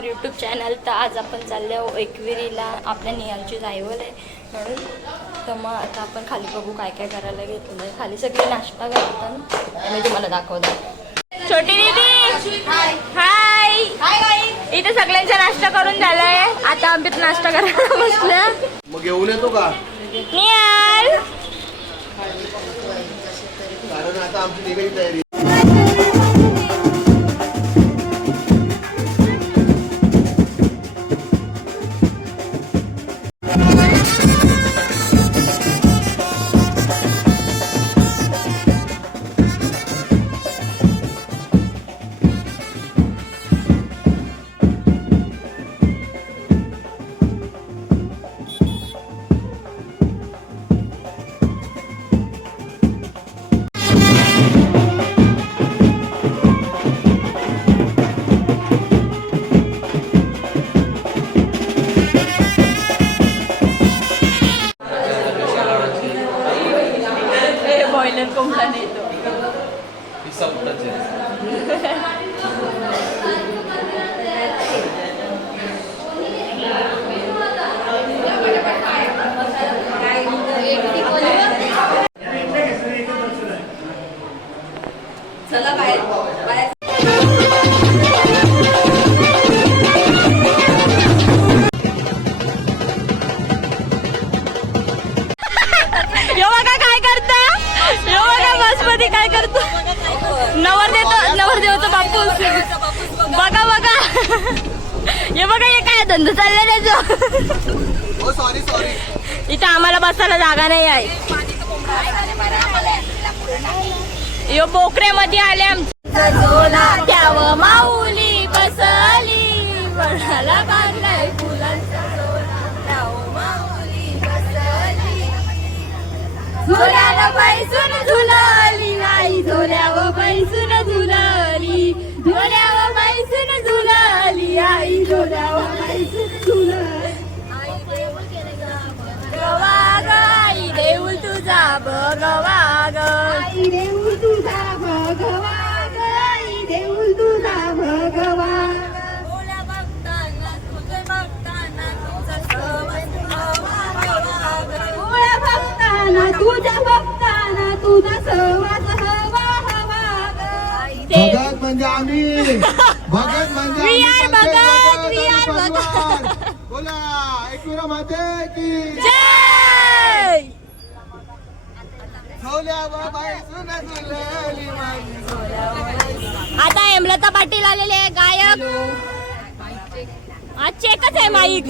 आवर YouTube channel. तर आज आपण चालले आहो एकविरीला, आपल्या निहालची जायवल आहे म्हणून. तर मग आता आपण खाली बघू काय काय करायला घेतलं आहे. खाली सगळे नाश्ता करतात, मी तुम्हाला दाखवतो. छोटी दीदी हाय. हाय इथे सगळ्यांचा नाश्ता करून झालाय. आता आम्ही नाश्ता करायला बसलो. मग घेऊन येतो का निहाल? कारण आता आमची निघायची तयारी. चला बाहेर काय करतो नवरदेवाचा बापूस. बघा बघा हे बघा, हे काय धंदा चाललाय त्याचं. सॉरी इथं आम्हाला बसायला जागा नाही आहे. यो बोकऱ्यामध्ये आले आमच्या त्याव माऊली बसली वडाला बांधलाय फुलांचा झुल्याला पैसून झुलली आई, झोल्यावर पैसून झुलली, झोल्यावर पैसून झुलली आई, झोल्यावर पैसून झुलली. गवा ग आई देऊळ तुझा भगवा ग, आई देऊळ तुझा भगवा ग, आई देऊळ तुझा भगवा. भोळ्या भक्तांना तुझे भक्तांना तुझा भोळ्या भक्तांना तुझ्या भक्तांना तुझा सहवास हवा हवा ग. भगत म्हणजे आम्ही, भगत म्हणजे We are Bhagat, we are Bhagat. बोला एकविरा माते की जय. आता हेमलता पाटील आलेले आहे गायक. आज चेकच आहे माईक.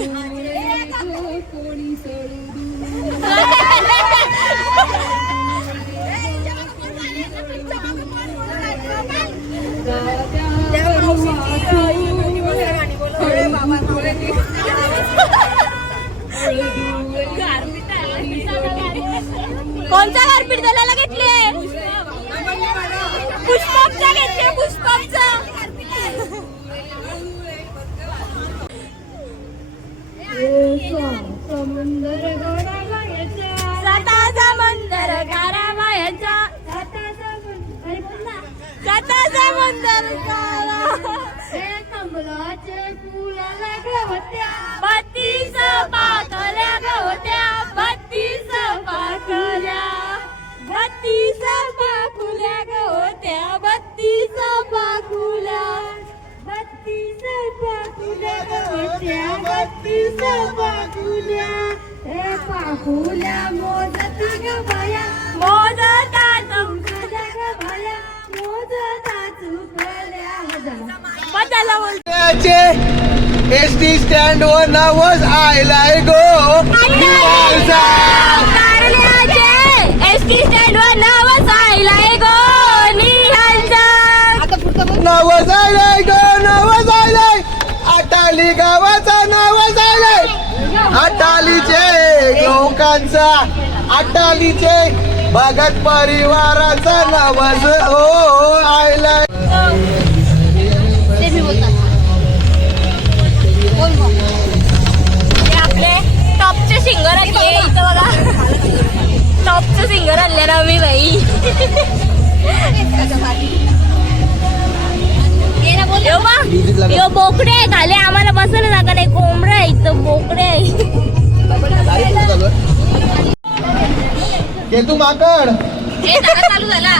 कोणता गारपीट दलाला घेतले? पुष्पकचा घेतले, पुष्पकचा. समुंदर गारावायचा, साता समुंदर गारावायचा, साता समुंदर गारा. कमलाचे फुलाला गवत्या, 32 पाकल्या गवत्या, 32 पाकल्या, 32 पाकुल्या गवत्या, 32 पाकुल्या, 32 पाकुल्या गवत्या, 32 पाकुल्या. हे पाकुल्या मोजता ग बाया, मोजता तुमच्या ग बाया, मोजता चुकल्या. बदला बोलते एसटी स्टँड वर नावच आयलाय गो. एसटी स्टँड वर नावच आयलाय गो निहालचा. नावच आयलाय गो, नावच आयलाय. आटाली गावाचा नावच आयलाय. आटालीचे लोकांचा, आटालीचे भगत परिवाराचा नावच हो आयलाय. आपले टॉपचे सिंगर आहे इथं बघा. टॉपचे सिंगर आणले ना मी बाई. येऊ बा. लागत. यो बोकडे आहे, खाली आम्हाला बसायला जागा नाही. कोंबडा आहे इथं, बोकडे आहे. गाडी कुठं चालू आहे? केतू माकड. हे जागा चालू झाला.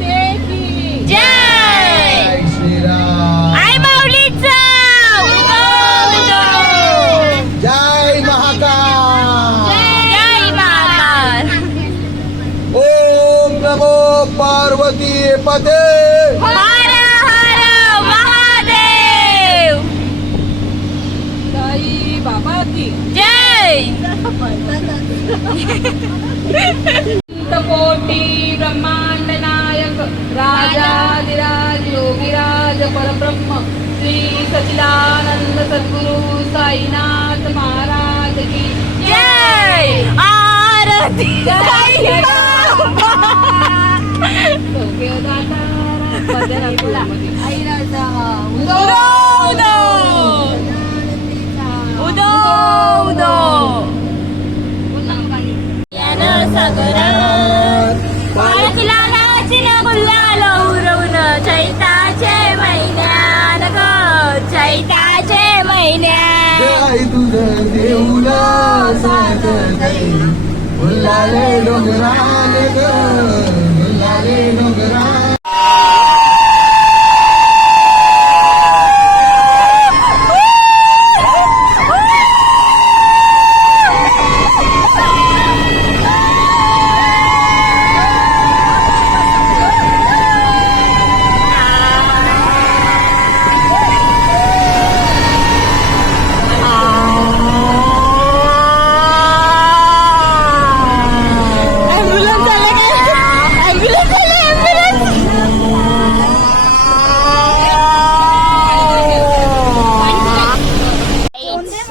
जय जय श्रीराम. आई माऊलीचा जय महाकाल. जय महाकाल. ओम नमो पार्वती पते. हर हर महादेव. जय कोटी ब्रह्मांड नायक राजाधिराज योगीराज परब्रह्म श्री सच्चिदानंद सद्गुरु साईनाथ महाराज की जय आरती. उदो उदो सागरात पाळतीला नावाची न गुल्हाल उरवून चैताचे महिन्यात ग चैताचे महिन्यात. जय तुझं देऊला साथ दे. फुलाले डोंगराने ग, फुलाले डोंगराने.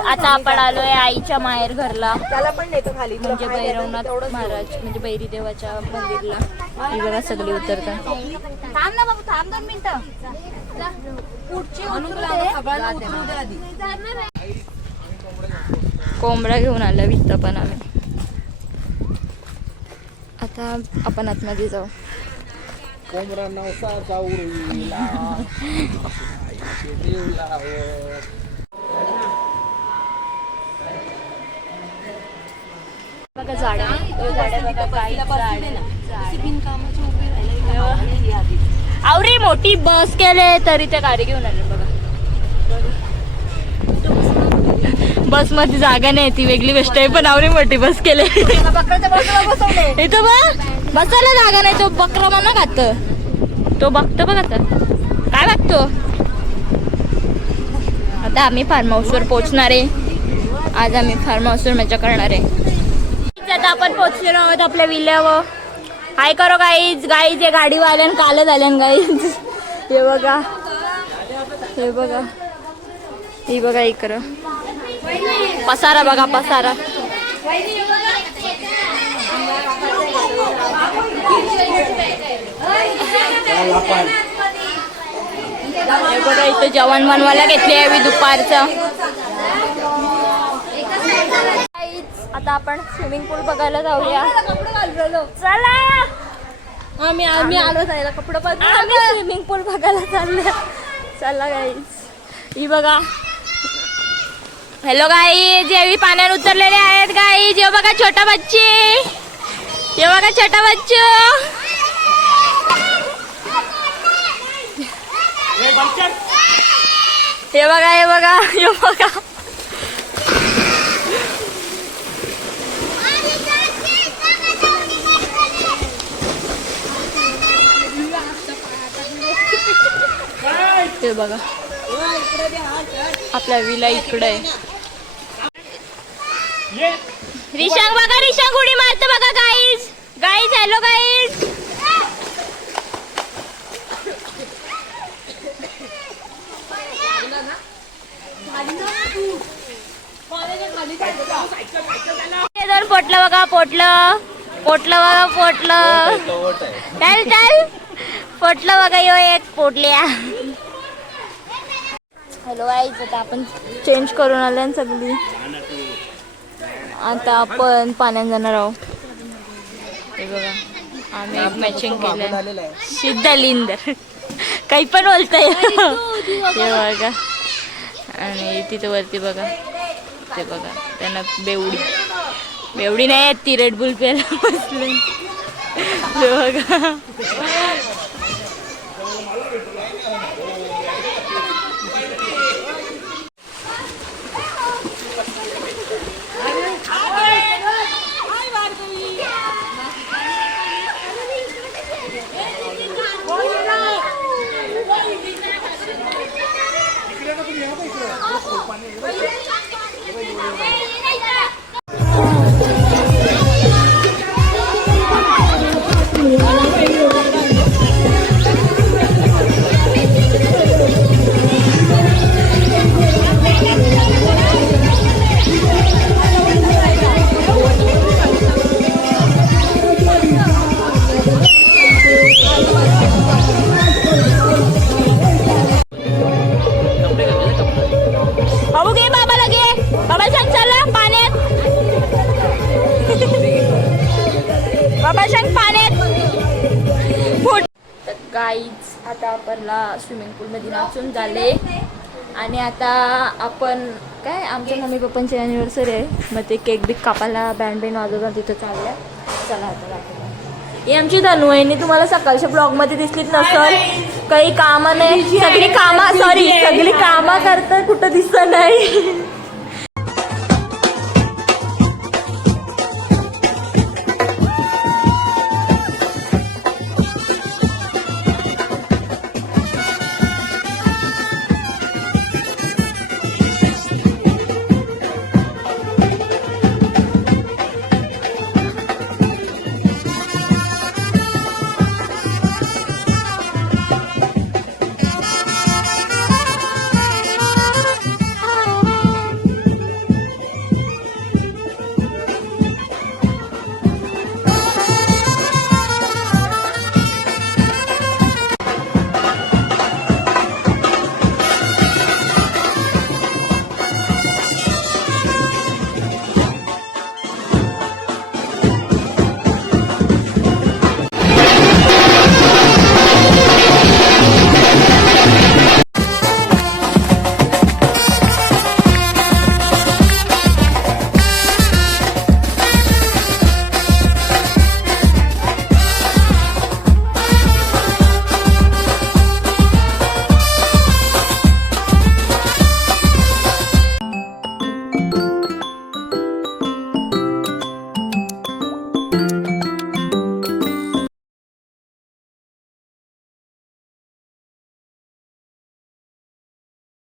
आता आपण आलोय आईच्या माहेर घरला. त्याला पण नेतो खाली म्हणजे भैरवनाथ महाराज म्हणजे बैरी देवाच्या मंदिरला. ही बघा सगळी उतरतात. थांब ना बाबू, थांब 2 मिनिटं. कोंबडा घेऊन आला विकता पण आम्ही. आता आपण आतमध्ये जाऊ. कोंबडा नवसाचा उरविला. बघा झाड बघा काही आवरी मोठी बस केले तरी ते गाडी घेऊन आले बघा. बस मध्ये जागा नाही ती वेगळी गोष्ट आहे पण आवरी मोठी बस केले. इथं बघ बसायला जागा नाही. तो बकरा म्हणा खात तो बघतो बघ आता काय बघतो. आता आम्ही फार्म हाऊसवर पोहोचणार आहे. आज आम्ही फार्म हाऊसवर मजा करणार आहे. आता आपण पोहोचलेलो आहोत आपल्या विल्यावर. हाय करो गाईज. गाईज हे गाडीवाल्यान काल झाल्यान गाईज. हे बघा हे बघा हे बघा इकडं पसारा बघा पसारा. हे बघा इथं जेवण बनवायला घेतले आहे दुपारचं. आता आपण स्विमिंग पूल बघायला जाऊया. चला आम्ही आलो जायला कपडे पण आम्ही स्विमिंग पूल बघायला चाललो. चला गाईज ही बघा. हॅलो गाईज हे पाण्यात उतरलेले आहेत गाईज. हे बघा छोटा बच्ची. हे बघा छोटा बच्चू. हे बघा हे बघा हे बघा. ते बघा आपला विला इकडे आहे. रिशांग बघा रिशांग उडी मारते बघा गाईज. Guys hello guys. पोटलं बघा पोटलं पोटलं बघा पोटलं. चल चल पोटलं बघा यो एक पोटल्या. हॅलो आईच आता आपण चेंज करून आल्या सगळी. आता आपण पाण्यात जाणार आहोत. हे बघा आम्ही मॅचिंग केलं. सिद्धलिंदर काही पण बोलताय हे बघा. आणि तिथं वरती बघा, ते बघा त्यांना बेवडी नाही आहेत ती, रेड बुल प्यायला बसले ते बघा. बाबू घे बाबाला, घे बाबा, सांग चला पाण्यात, बाबा सांग पाण्यात. तर गाईज आता आपणला स्विमिंग पूलमध्ये नाचून झाले आणि आता आपण काय आमच्या मम्मी पप्पांची ॲनिव्हर्सरी आहे, मग ते केक बिक कापायला बँड बिंड वाजवता तिथं चालल्या. चला आता दाखवतो. ही आमची धनुवहिनी तुम्हाला सकाळच्या ब्लॉगमध्ये दिसलीच नसल, काही कामं नाही, सगळी कामं करतात, कुठं दिसत नाही.